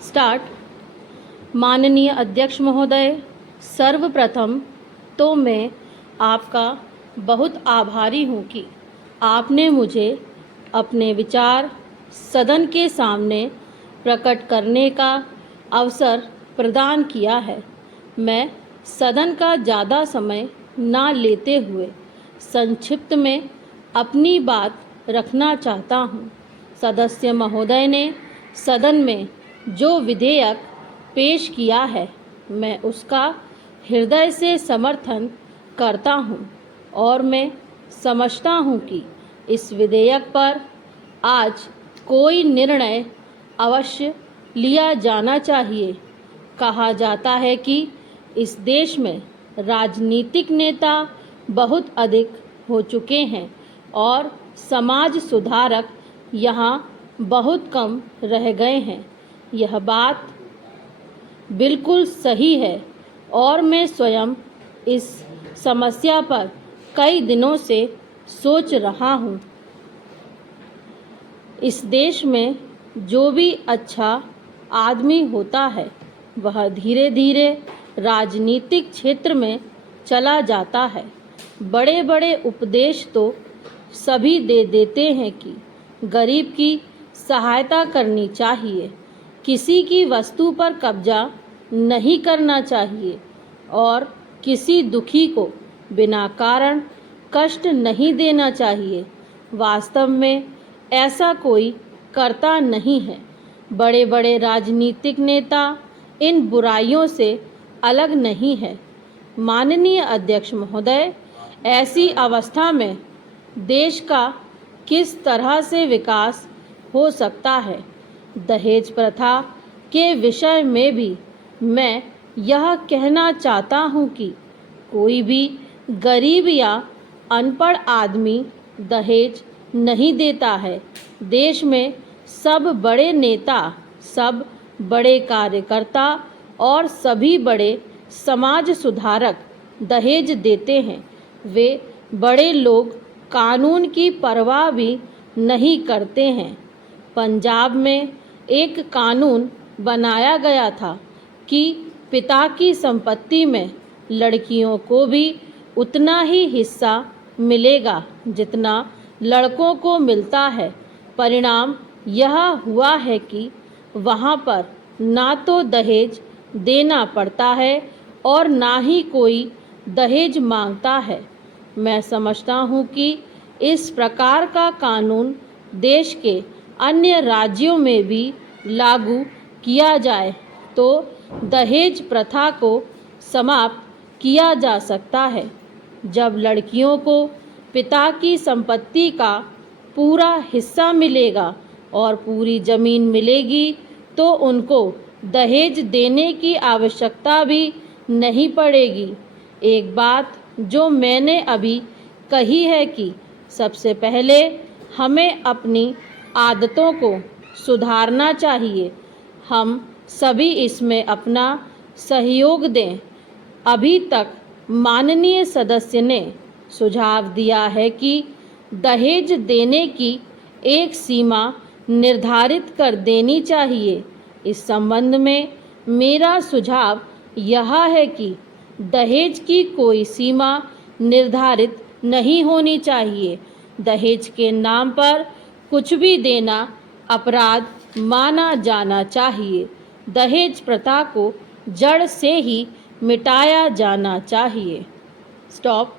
Start. माननीय अध्यक्ष महोदय, सर्वप्रथम तो मैं आपका बहुत आभारी हूँ कि आपने मुझे अपने विचार सदन के सामने प्रकट करने का अवसर प्रदान किया है। मैं सदन का ज़्यादा समय ना लेते हुए संक्षिप्त में अपनी बात रखना चाहता हूँ। सदस्य महोदय ने सदन में जो विधेयक पेश किया है, मैं उसका हृदय से समर्थन करता हूँ और मैं समझता हूँ कि इस विधेयक पर आज कोई निर्णय अवश्य लिया जाना चाहिए। कहा जाता है कि इस देश में राजनीतिक नेता बहुत अधिक हो चुके हैं और समाज सुधारक यहाँ बहुत कम रह गए हैं। यह बात बिल्कुल सही है और मैं स्वयं इस समस्या पर कई दिनों से सोच रहा हूँ। इस देश में जो भी अच्छा आदमी होता है वह धीरे धीरे राजनीतिक क्षेत्र में चला जाता है। बड़े बड़े उपदेश तो सभी दे देते हैं कि गरीब की सहायता करनी चाहिए, किसी की वस्तु पर कब्जा नहीं करना चाहिए और किसी दुखी को बिना कारण कष्ट नहीं देना चाहिए। वास्तव में ऐसा कोई करता नहीं है। बड़े बड़े राजनीतिक नेता इन बुराइयों से अलग नहीं है। माननीय अध्यक्ष महोदय, ऐसी अवस्था में देश का किस तरह से विकास हो सकता है? दहेज प्रथा के विषय में भी मैं यह कहना चाहता हूँ कि कोई भी गरीब या अनपढ़ आदमी दहेज नहीं देता है। देश में सब बड़े नेता, सब बड़े कार्यकर्ता और सभी बड़े समाज सुधारक दहेज देते हैं। वे बड़े लोग कानून की परवाह भी नहीं करते हैं। पंजाब में एक कानून बनाया गया था कि पिता की संपत्ति में लड़कियों को भी उतना ही हिस्सा मिलेगा जितना लड़कों को मिलता है। परिणाम यह हुआ है कि वहाँ पर ना तो दहेज देना पड़ता है और ना ही कोई दहेज मांगता है। मैं समझता हूँ कि इस प्रकार का कानून देश के अन्य राज्यों में भी लागू किया जाए तो दहेज प्रथा को समाप्त किया जा सकता है। जब लड़कियों को पिता की संपत्ति का पूरा हिस्सा मिलेगा और पूरी ज़मीन मिलेगी तो उनको दहेज देने की आवश्यकता भी नहीं पड़ेगी। एक बात जो मैंने अभी कही है कि सबसे पहले हमें अपनी आदतों को सुधारना चाहिए। हम सभी इसमें अपना सहयोग दें। अभी तक माननीय सदस्य ने सुझाव दिया है कि दहेज देने की एक सीमा निर्धारित कर देनी चाहिए। इस संबंध में मेरा सुझाव यह है कि दहेज की कोई सीमा निर्धारित नहीं होनी चाहिए। दहेज के नाम पर कुछ भी देना अपराध माना जाना चाहिए। दहेज प्रथा को जड़ से ही मिटाया जाना चाहिए। स्टॉप।